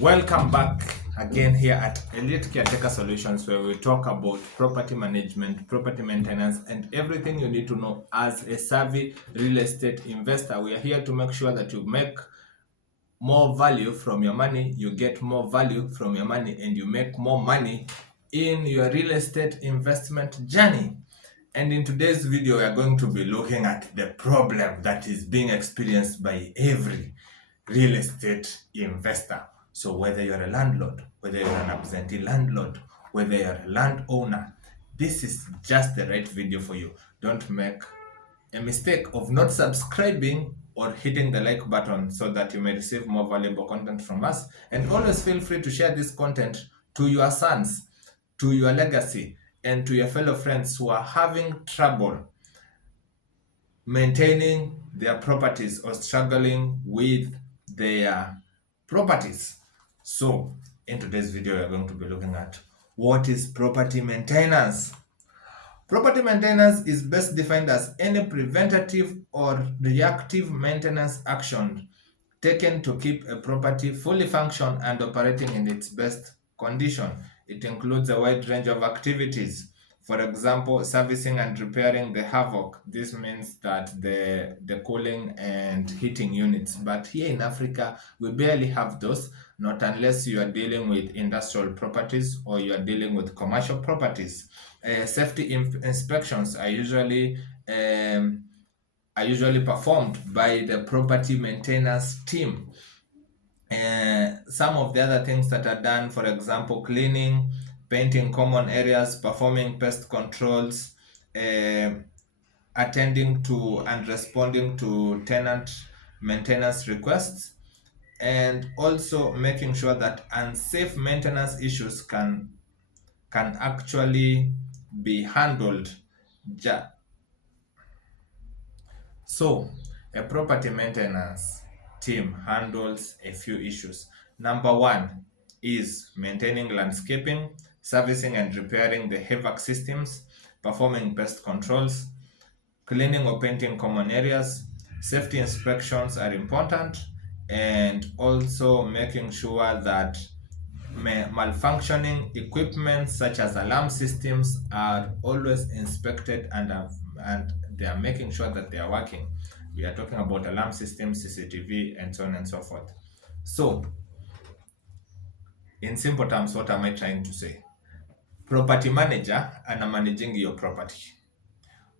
Welcome back again here at Elite Caretaker Solutions, where we talk about property management, property maintenance, and everything you need to know as a savvy real estate investor. We are here to make sure that you make more value from your money, you get more value from your money, and you make more money in your real estate investment journey. And in today's video, we are going to be looking at the problem that is being experienced by every real estate investor. So whether you're a landlord, whether you're an absentee landlord, whether you're a landowner, this is just the right video for you. Don't make a mistake of not subscribing or hitting the like button so that you may receive more valuable content from us. And always feel free to share this content to your sons, to your legacy, and to your fellow friends who are having trouble maintaining their properties or struggling with their properties. So in today's video, we are going to be looking at what is property maintenance. Property maintenance is best defined as any preventative or reactive maintenance action taken to keep a property fully functional and operating in its best condition. It includes a wide range of activities. For example, servicing and repairing the havoc. This means that the cooling and heating units. But here in Africa, we barely have those, not unless you are dealing with industrial properties or you are dealing with commercial properties. Safety inspections are usually performed by the property maintenance team. Some of the other things that are done, for example, cleaning, painting common areas, performing pest controls, attending to and responding to tenant maintenance requests, and also making sure that unsafe maintenance issues can actually be handled. So, a property maintenance team handles a few issues. Number one is maintaining landscaping, servicing and repairing the HVAC systems, performing pest controls, cleaning or painting common areas. Safety inspections are important, and also making sure that malfunctioning equipment such as alarm systems are always inspected and they are making sure that they are working. We are talking about alarm systems, CCTV, and so on and so forth. So, in simple terms, what am I trying to say? Property manager ana managing your property,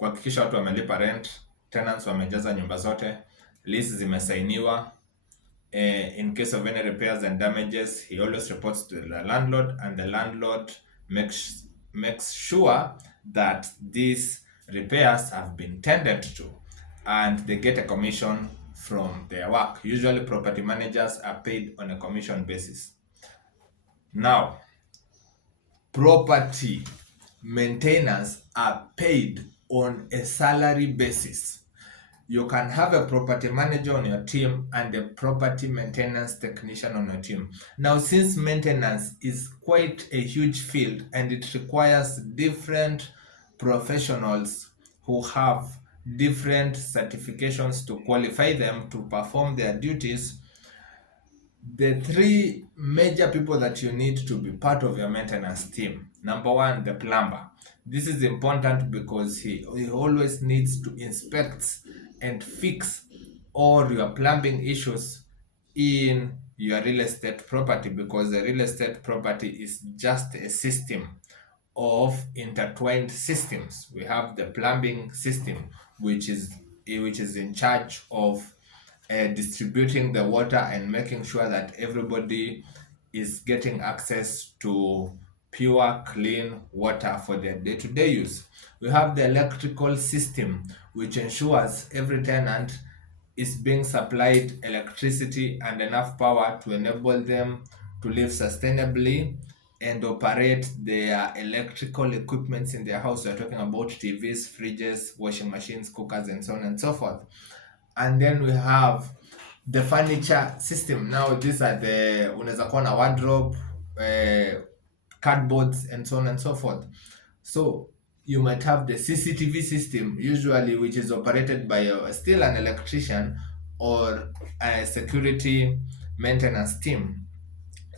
kuhakikisha watu wamelipa rent, tenants wamejaza nyumba zote, lease zimesainiwa. In case of any repairs and damages, he always reports to the landlord, and the landlord makes sure that these repairs have been tended to, and they get a commission from their work. Usually, property managers are paid on a commission basis. Now, property maintainers are paid on a salary basis. You can have a property manager on your team and a property maintenance technician on your team. Now, since maintenance is quite a huge field and it requires different professionals who have different certifications to qualify them to perform their duties, the three major people that you need to be part of your maintenance team. Number one, the plumber. This is important because he always needs to inspect and fix all your plumbing issues in your real estate property, because the real estate property is just a system of intertwined systems. We have the plumbing system, which is in charge of distributing the water and making sure that everybody is getting access to pure, clean water for their day-to-day use. We have the electrical system, which ensures every tenant is being supplied electricity and enough power to enable them to live sustainably and operate their electrical equipments in their house. We're talking about TVs, fridges, washing machines, cookers, and so on and so forth. And then we have the furniture system. Now these are the unaweza kuwa na wardrobe, cardboards, and so on and so forth. So you might have the CCTV system, usually, which is operated by still an electrician or a security maintenance team.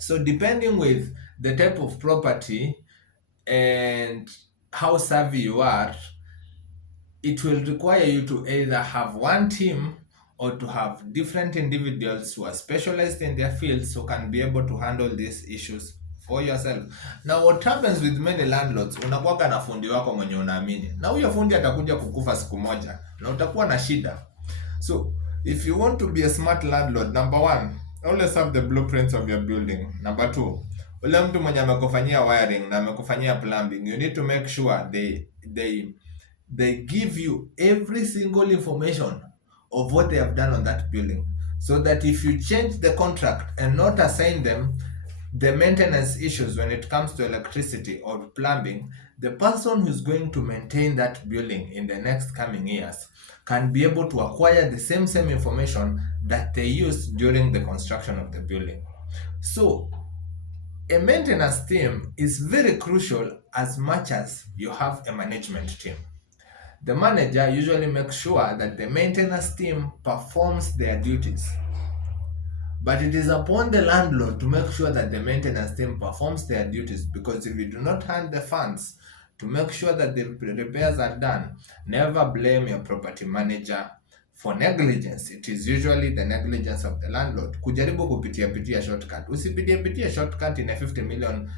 So depending with the type of property and how savvy you are, it will require you to either have one team or to have different individuals who are specialized in their fields who can be able to handle these issues for yourself. Now what happens with many landlords, unakuwa na fundi wako mwenye unaamini, na huyo fundi atakuja kukufa siku moja na utakuwa na shida. So if you want to be a smart landlord, number one, always have the blueprints of your building. Number two, ule mtu mwenye amekufanyia wiring na amekufanyia plumbing, you need to make sure they give you every single information of what they have done on that building, so that if you change the contract and not assign them the maintenance issues when it comes to electricity or plumbing, the person who's going to maintain that building in the next coming years can be able to acquire the same information that they used during the construction of the building. So a maintenance team is very crucial as much as you have a management team. The manager usually makes sure that the maintenance team performs their duties. But it is upon the landlord to make sure that the maintenance team performs their duties, because if you do not hand the funds to make sure that the repairs are done, never blame your property manager for negligence. It is usually the negligence of the landlord. Kujaribu kupitia shortcut. Usipitie shortcut in a 50 million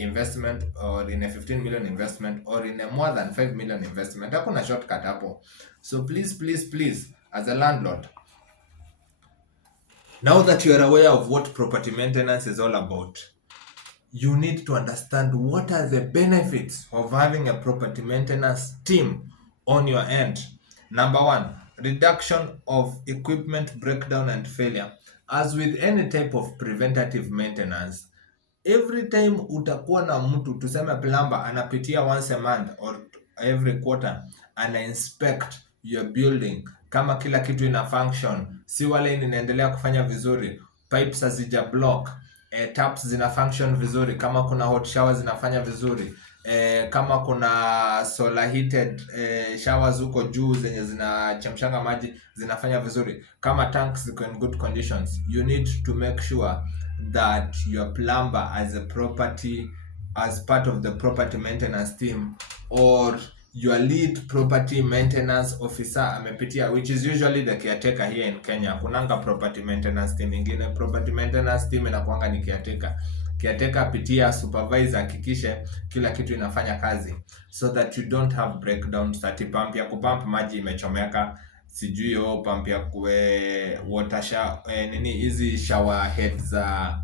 investment, or in a 15 million investment, or in a more than 5 million investment. Hakuna shortcut hapo. So please, as a landlord, now that you are aware of what property maintenance is all about, you need to understand what are the benefits of having a property maintenance team on your end. Number one, reduction of equipment breakdown and failure. As with any type of preventative maintenance, every time utakuwa na mtu, tuseme plumber, anapitia once a month or every quarter, ana inspect your building kama kila kitu ina function, sewer line inaendelea kufanya vizuri, pipes hazija block, taps zina function vizuri, kama kuna hot shower zinafanya vizuri, kama kuna solar heated showers huko juu zenye zinachemshanga maji zinafanya vizuri, kama tanks ziko in good conditions. You need to make sure that your plumber as part of the property maintenance team, or your lead property maintenance officer amepitia, which is usually the caretaker here in Kenya. Kunanga property maintenance team ingine. Property maintenance team inakuanga ni caretaker apitia, supervisor, hakikishe kila kitu inafanya kazi, so that you don't have breakdowns. Ati pump ya kupump maji imechomeka, sijui pump ya water shower, hizi shower heads za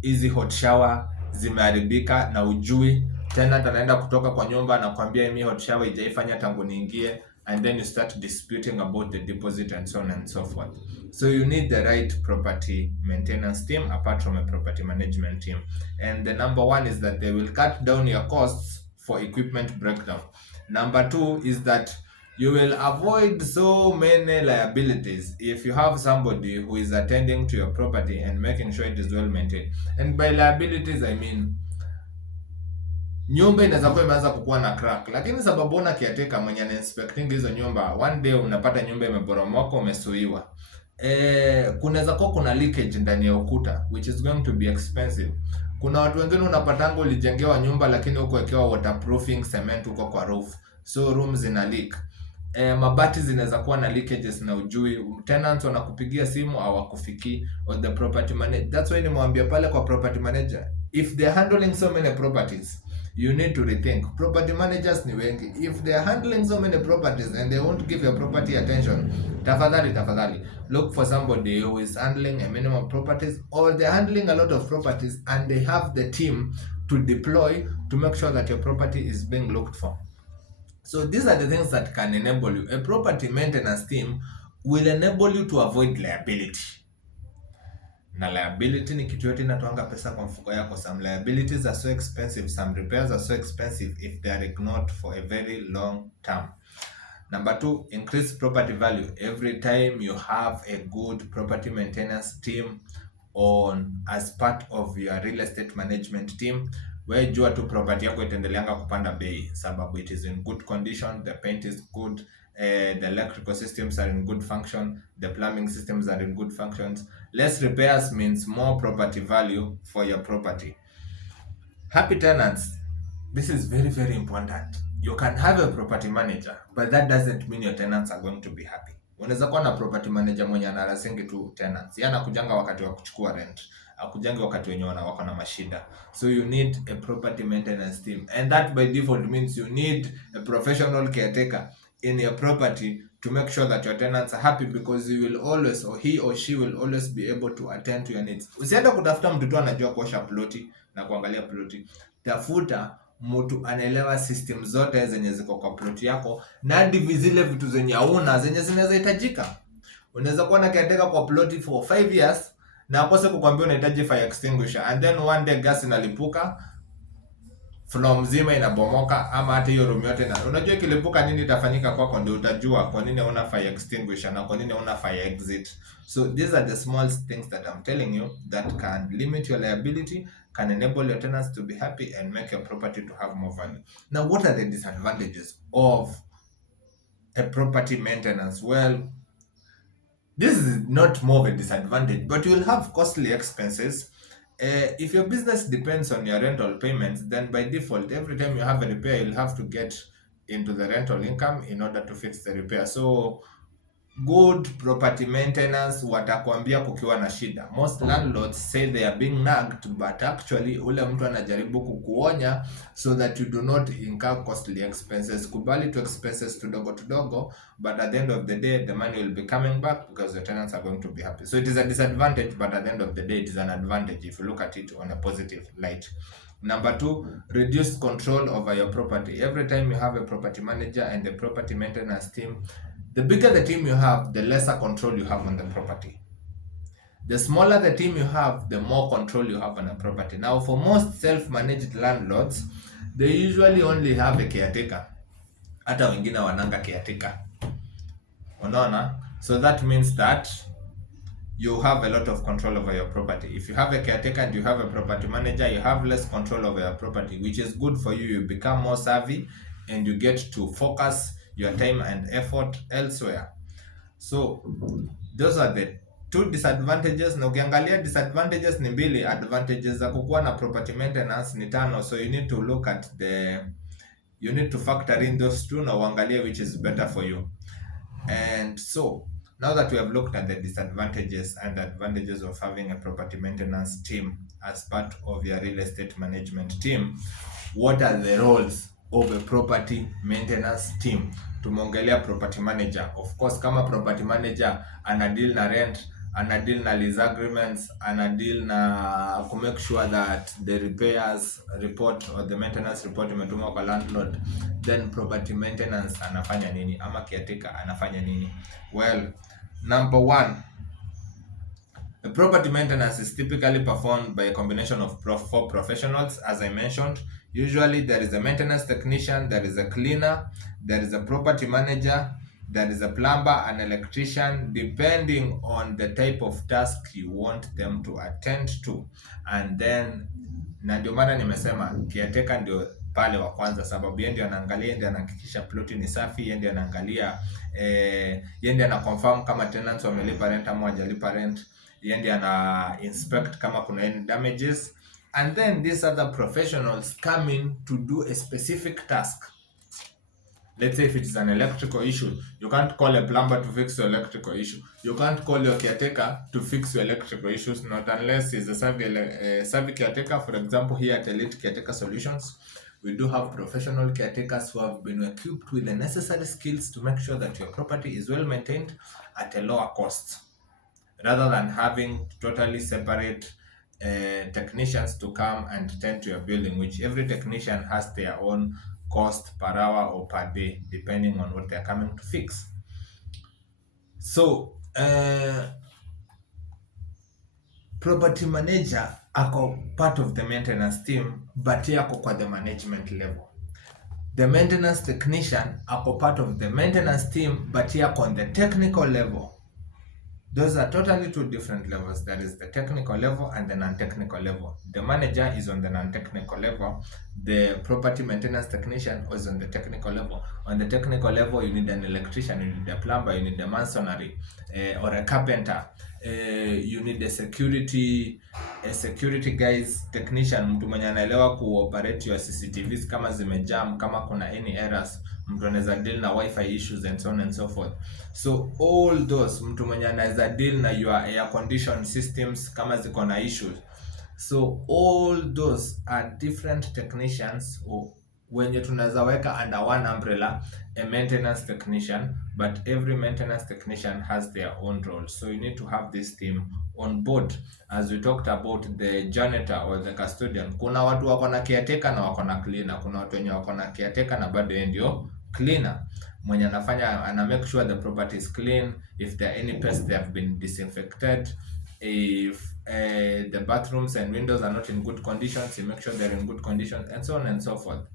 hizi hot shower zimeharibika na ujui. Tenant anaenda kutoka kwa nyumba na kuambia mimi hot shower ijaifanya tangu niingie, and then you start disputing about the deposit and so on and so forth. So you need the right property maintenance team apart from a property management team. And the number one is that they will cut down your costs for equipment breakdown. Number two is that you will avoid so many liabilities if you have somebody who is attending to your property and making sure it is well maintained. And by liabilities I mean, nyumba inaweza kuwa imeanza kukua na crack, lakini sababu una caretaker mwenye ana inspecting hizo nyumba, one day unapata nyumba imeporomoka, umesuiwa. Kunaweza kuwa kuna leakage ndani ya ukuta, which is going to be expensive. Kuna watu wengine unapatanga ulijengewa nyumba lakini huko wekewa waterproofing cement huko kwa roof, so rooms zina leak. Mabati zinaweza kuwa na leakages na ujui. Tenants wanakupigia simu hawakufiki, or the property manager. That's why nimwambia pale kwa property manager, if they are handling so many properties, you need to rethink. Property managers ni wengi. If they are handling so many properties and they won't give your property attention, tafadhali look for somebody who is handling a minimum properties, or they're handling a lot of properties and they have the team to deploy to make sure that your property is being looked for. So these are the things that can enable you. A property maintenance team will enable you to avoid liability. Na liability ni kitu yote inatoanga pesa kwa mfuko yako. Some liabilities are so expensive, some repairs are so expensive if they are ignored for a very long term. Number two, increase property value. Every time you have a good property maintenance team on as part of your real estate management team, we jua tu property yako itaendeleanga kupanda bei, sababu it is in good condition, the paint is good, the electrical systems are in good function, the plumbing systems are in good functions. Less repairs means more property value for your property. Happy tenants. This is very, very important. You can have a property manager, but that doesn't mean your tenants are going to be happy. Unaweza kuwa na property manager mwenye anarasingi tu tenants. Yeye anakujanga wakati wa kuchukua rent. Akujangi wakati wenye wako na mashida. So you need a property maintenance team. And that by default means you need a professional caretaker in your property to make sure that your tenants are happy, because you will always, or he or she will always be able to attend to your needs. Usiende kutafuta mtu tu anajua kuosha ploti na kuangalia ploti. Tafuta mtu anaelewa system zote zenye ziko kwa ploti yako, na hadi zile vitu zenye hauna zenye zinaweza hitajika. Unaweza kuwa na caretaker kwa ploti for 5 years na akose kukwambia unahitaji fire extinguisher, and then one day gas inalipuka, floor mzima inabomoka, ama hata hiyo room yote. Na unajua ikilipuka nini itafanyika kwako, ndio utajua kwa nini una fire extinguisher na kwa nini una fire exit. So these are the small things that I'm telling you that can limit your liability, can enable your tenants to be happy, and make your property to have more value. Now, what are the disadvantages of a property maintenance? Well, this is not more of a disadvantage, but you will have costly expenses. If your business depends on your rental payments, then by default, every time you have a repair, you'll have to get into the rental income in order to fix the repair. So good property maintenance watakwambia kukiwa na shida. Most landlords say they are being nagged, but actually ule mtu anajaribu kukuonya so that you do not incur costly expenses. Kubali to expenses tudogo, but at the end of the day the money will be coming back because the tenants are going to be happy. So it is a disadvantage, but at the end of the day it is an advantage if you look at it on a positive light. Number 2, reduce control over your property. Every time you have a property manager and a property maintenance team, the bigger the team you have, the lesser control you have on the property. The smaller the team you have, the more control you have on a property. Now, for most self-managed landlords, they usually only have a caretaker. Hata wengine wananga caretaker. Unaona? So that means that you have a lot of control over your property. If you have a caretaker and you have a property manager, you have less control over your property, which is good for you. You become more savvy and you get to focus your time and effort elsewhere. So those are the 2 disadvantages. Na ukiangalia disadvantages ni 2, advantages za kukuwa na property maintenance ni 5. So you need to look at you need to factor in those 2 na uangalie which is better for you. And so now that we have looked at the disadvantages and the advantages of having a property maintenance team as part of your real estate management team, what are the roles of a property maintenance team? Tumeongelea property manager. Of course, kama property manager ana deal na rent, ana deal na lease agreements, ana deal na to make sure that the repairs report or the maintenance report imetumwa kwa landlord, then property maintenance anafanya nini, ama caretaker anafanya nini? Well, number 1, the property maintenance is typically performed by a combination of 4 professionals, as I mentioned. Usually there is a maintenance technician, there is a cleaner, there is a property manager, there is a plumber, an electrician, depending on the type of task you want them to attend to. And then, na ndio maana nimesema caretaker ndio pale wa kwanza, sababu yeye ndio anaangalia, ndio anahakikisha ploti ni safi, yeye ndio anaangalia, yeye ndio ana confirm kama tenants wamelipa rent ama hawajalipa rent, yeye ndio ana inspect kama kuna any damages. And then these other professionals come in to do a specific task. Let's say if it is an electrical issue, you can't call a plumber to fix your electrical issue. You can't call your caretaker to fix your electrical issues, not unless he's a savvy caretaker. For example, here at Elite Caretaker Solutions, we do have professional caretakers who have been equipped with the necessary skills to make sure that your property is well maintained at a lower cost, rather than having totally separate technicians to come and tend to your building, which every technician has their own cost per hour or per day, depending on what they're coming to fix. So property manager ako part of the maintenance team, but yako kwa the management level. The maintenance technician ako part of the maintenance team, but yako on the technical level. Those are totally 2 different levels. There is the technical level and the non-technical level. The manager is on the non-technical level. The property maintenance technician is on the technical level. On the technical level, you need an electrician, you need a plumber, you need a masonry, or a carpenter. You need a security guys technician, mtu mwenye anaelewa kuoperate your CCTVs kama zimejam, kama kuna any errors, mtu anaweza deal na wifi issues and so on and so forth. So all those, mtu mwenye anaweza deal na your air condition systems kama ziko na issues. So all those are different technicians wenye tunaweza weka under one umbrella, a maintenance technician, but every maintenance technician has their own role. So you need to have this team on board. As we talked about the janitor or the custodian, kuna watu wako na caretaker na wako na cleaner. Kuna watu wenye wako na caretaker na bado yeye ndio cleaner mwenye ana make sure the property is clean, if there are any pests they have been disinfected, if the bathrooms and windows are not in good conditions, you make sure they're in good conditions, and so on and so forth.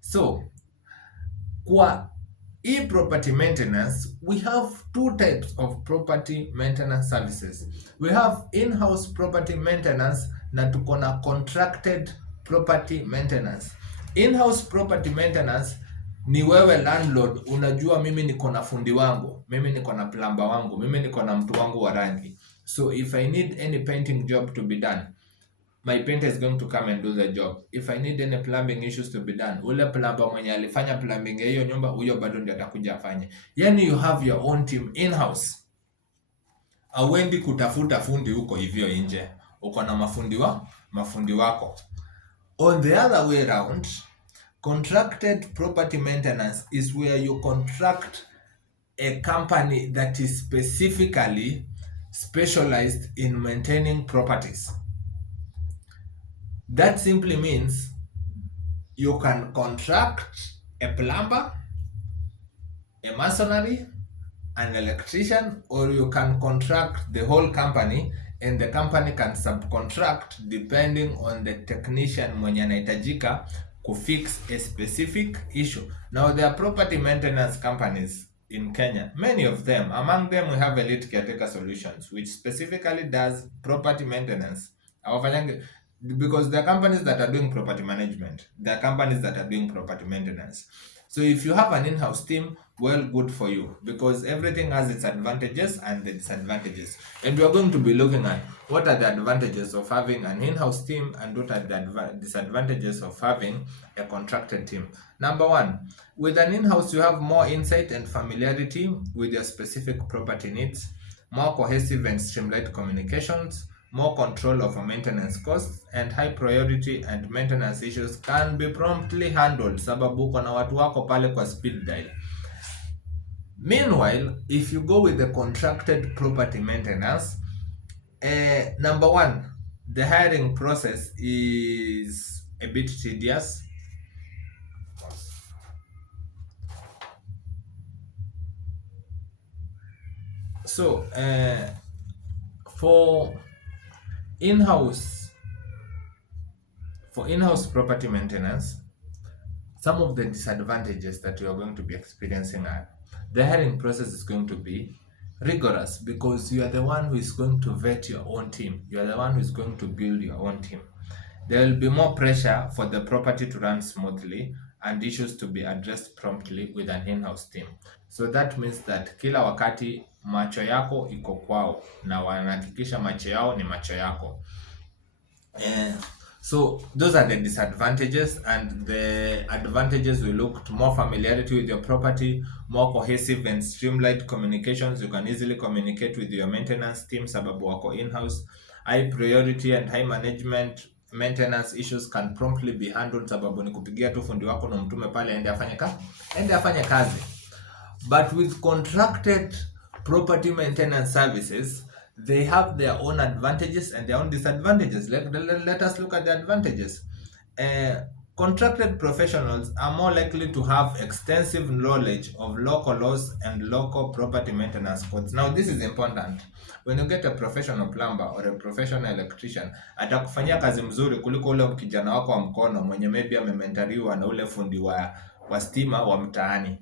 So kwa property maintenance, we have two types of property maintenance services. We have in-house property maintenance na tuko na contracted property maintenance. In-house property maintenance ni wewe landlord, unajua mimi niko na fundi wangu, mimi niko na plumber wangu, mimi niko na mtu wangu wa rangi. So if I need any painting job to be done, my painter is going to come and do the job. If I need any plumbing issues to be done, ule plumber mwenye alifanya plumbing ya hiyo nyumba, huyo bado ndiye atakuja afanye. Yani you have your own team in-house. Auendi kutafuta fundi huko hivyo nje. Uko na mafundi wako. On the other way around, contracted property maintenance is where you contract a company that is specifically specialized in maintaining properties. That simply means you can contract a plumber, a masonry, an electrician, or you can contract the whole company, and the company can subcontract depending on the technician mwenye anahitajika kufix a specific issue. Now there are property maintenance companies in Kenya, many of them. Among them we have Elite Caretaker Solutions, which specifically does property maintenance. Because there are companies that are doing property management, there are companies that are doing property maintenance. So if you have an in-house team, well, good for you, because everything has its advantages and the disadvantages. And we are going to be looking at what are the advantages of having an in-house team and what are the disadvantages of having a contracted team. Number one, with an in-house, you have more insight and familiarity with your specific property needs, more cohesive and streamlined communications, more control over maintenance costs, and high priority and maintenance issues can be promptly handled sababu uko na watu wako pale kwa speed dial. Meanwhile, if you go with the contracted property maintenance, number one, the hiring process is a bit tedious. So for in-house property maintenance, some of the disadvantages that you are going to be experiencing are the hiring process is going to be rigorous because you are the one who is going to vet your own team. You are the one who is going to build your own team. There will be more pressure for the property to run smoothly and issues to be addressed promptly with an in-house team. So that means that kila wakati macho yako iko kwao na wanahakikisha macho yao ni macho yako. So those are the disadvantages, and the advantages we looked: more familiarity with your property, more cohesive and streamlined communications. You can easily communicate with your maintenance team sababu wako in-house. High priority and high management maintenance issues can promptly be handled sababu ni kupigia tu fundi wako na mtume pale ende afanye kazi. But with contracted property maintenance services, they have their own advantages and their own disadvantages. Let us look at the advantages. Contracted professionals are more likely to have extensive knowledge of local laws and local property maintenance codes. Now this is important. When you get a professional plumber or a professional electrician, atakufanyia kazi mzuri kuliko ule kijana wako wa mkono mwenye maybe amementariwa na ule fundi wa stima wa mtaani.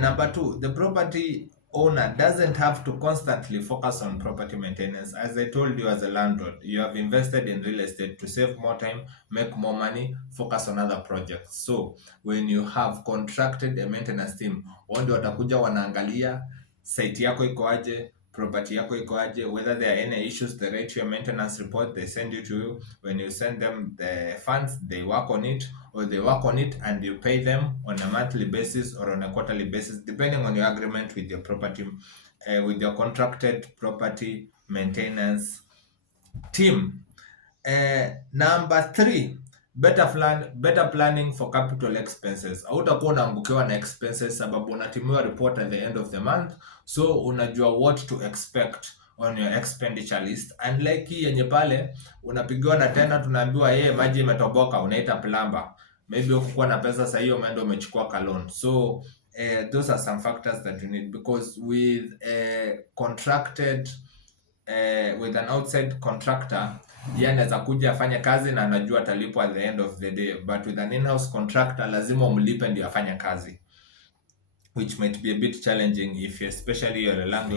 Number two, the property owner doesn't have to constantly focus on property maintenance. As I told you, as a landlord, you have invested in real estate to save more time, make more money, focus on other projects. So when you have contracted a maintenance team, wao ndio watakuja wanaangalia site yako iko aje, property yako iko aje, whether there are any issues, they write your maintenance report, they send it to you. When you send them the funds, they work on it, or they work on it and you pay them on a monthly basis or on a quarterly basis, depending on your agreement with your property, with your contracted property maintenance team. Number 3, better planning for capital expenses. Hautakuwa unaangukiwa na expenses sababu unatimiwa report at the end of the month, so unajua what to expect on your expenditure list. Unlike hii yenye pale unapigiwa na tena tunaambiwa maji imetoboka, unaita plumber, maybe hukuwa na pesa sasa hiyo umeenda umechukua ka loan. So those are some factors that you need, because with contracted with an outside contractor, yeye anaweza kuja afanye kazi na anajua atalipwa at the end of the day, but with an in-house contractor lazima umlipe ndio afanye kazi, which might be a bit challenging if especially you're a young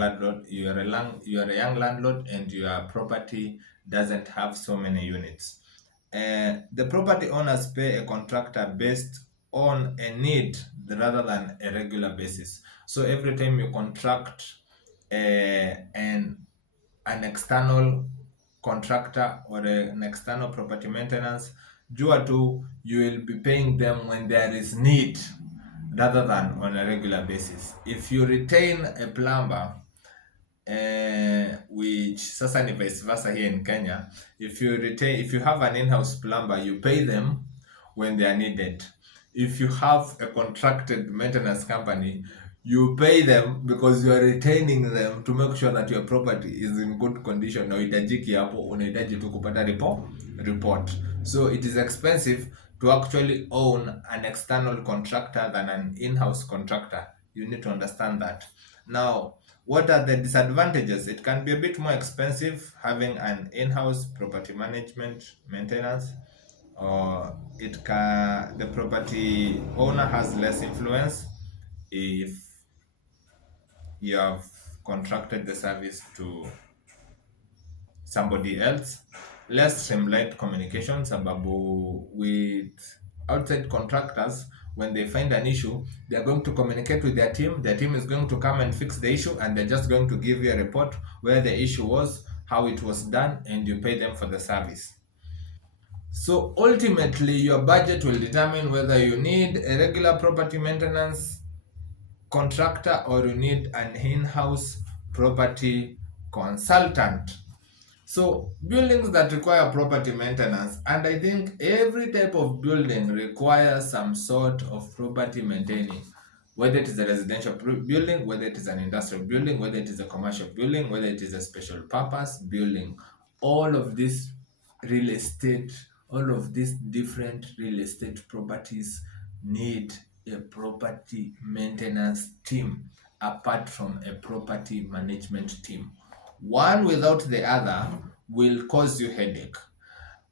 landlord and your property doesn't have so many units. The property owners pay a contractor based on a need rather than a regular basis. So every time you contract an external contractor or an external property maintenance, jua tu you will be paying them when there is need rather than on a regular basis. If you retain a plumber, which sasa ni vice versa here in Kenya, if you have an in-house plumber, you pay them when they are needed. If you have a contracted maintenance company, you pay them because you are retaining them to make sure that your property is in good condition. Na uhitajiki hapo, unahitaji tu kupata report. So it is expensive to actually own an external contractor than an in-house contractor. You need to understand that. Now, what are the disadvantages? It can be a bit more expensive having an in-house property management maintenance, or the property owner has less influence if you have contracted the service to somebody else. Less streamlined communication sababu with outside contractors, when they find an issue, they are going to communicate with their team is going to come and fix the issue, and they're just going to give you a report where the issue was, how it was done, and you pay them for the service. So ultimately your budget will determine whether you need a regular property maintenance contractor or you need an in-house property consultant. So buildings that require property maintenance, and I think every type of building requires some sort of property maintaining, whether it is a residential building, whether it is an industrial building, whether it is a commercial building, whether it is a special purpose building. All of these different real estate properties need a property maintenance team apart from a property management team. One without the other will cause you headache.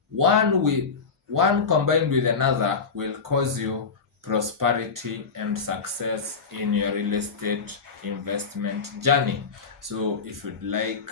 One combined with another will cause you prosperity and success in your real estate investment journey. So if you'd like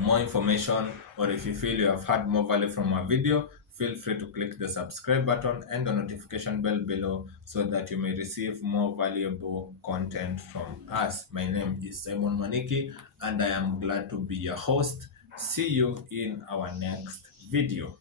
more information, or if you feel you have had more value from our video, feel free to click the subscribe button and the notification bell below so that you may receive more valuable content from us. My name is Simon Maniki and I am glad to be your host. See you in our next video.